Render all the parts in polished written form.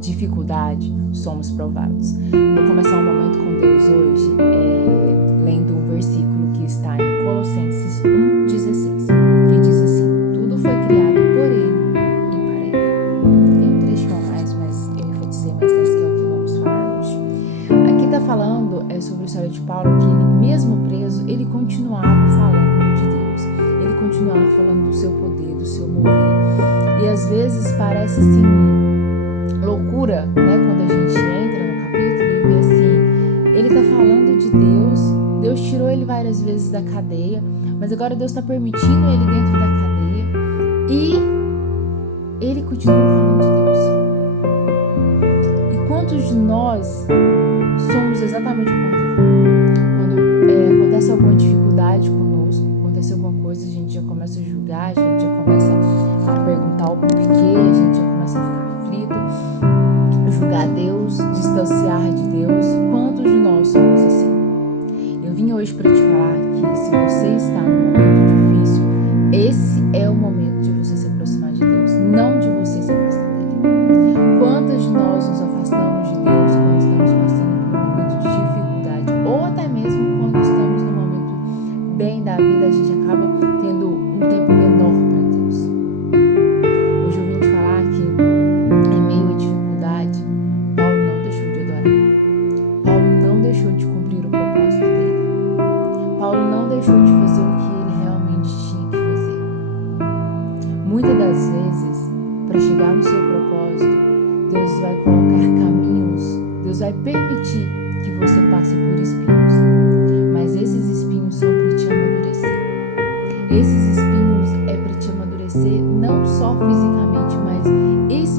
dificuldade, somos provados. Vou começar um momento com Deus hoje, lendo um versículo que está em Colossenses 1,16, que diz assim: tudo foi criado por Ele e para Ele. Tem um trecho a mais, mas eu enfatizei mais nesse, que é o que vamos falar hoje. Aqui está falando sobre a história de Paulo, que ele, mesmo preso, ele continuava falando de Deus, ele continuava falando do seu poder, do seu mover. E às vezes parece assim loucura, né? Quando a gente entra no capítulo e vê assim, ele tá falando de Deus, Deus tirou ele várias vezes da cadeia, mas agora Deus está permitindo ele dentro da cadeia e ele continua falando de Deus. E quantos de nós somos exatamente o contrário? Quando acontece alguma dificuldade conosco, acontece alguma coisa, a gente já começa a julgar, a gente já começa a perguntar o porquê, a gente já começa a ficar aflito, julgar Deus, distanciar de Deus. Quantos de nós somos assim? Eu vim hoje para te falar que se você está num momento difícil, esse é o momento de você se aproximar de Deus, não de você se afastar dele. Quantas de nós nos afastamos de Deus quando estamos passando por um momento de dificuldade, ou até mesmo quando estamos num momento bem da vida, a gente acaba tendo um tempo menor para Deus. Hoje eu vim te falar que em meio à dificuldade, Paulo não deixou de adorar. Paulo não deixou de cumprir o propósito dele. Paulo não deixou de fazer o que ele realmente tinha que fazer. Muitas das vezes, para chegar no seu propósito, Deus vai colocar caminhos, Deus vai permitir que você passe por espinhos. Mas esses espinhos são para te amadurecer. Esses espinhos é para te amadurecer não só fisicamente, mas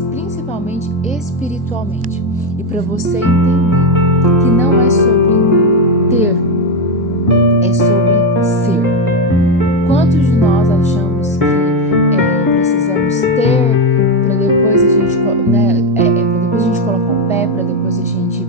principalmente espiritualmente. E para você entender que não é sobre ter, é sobre ser. Quantos de nós achamos que precisamos ter para depois a gente, para depois a gente colocar o pé, para depois a gente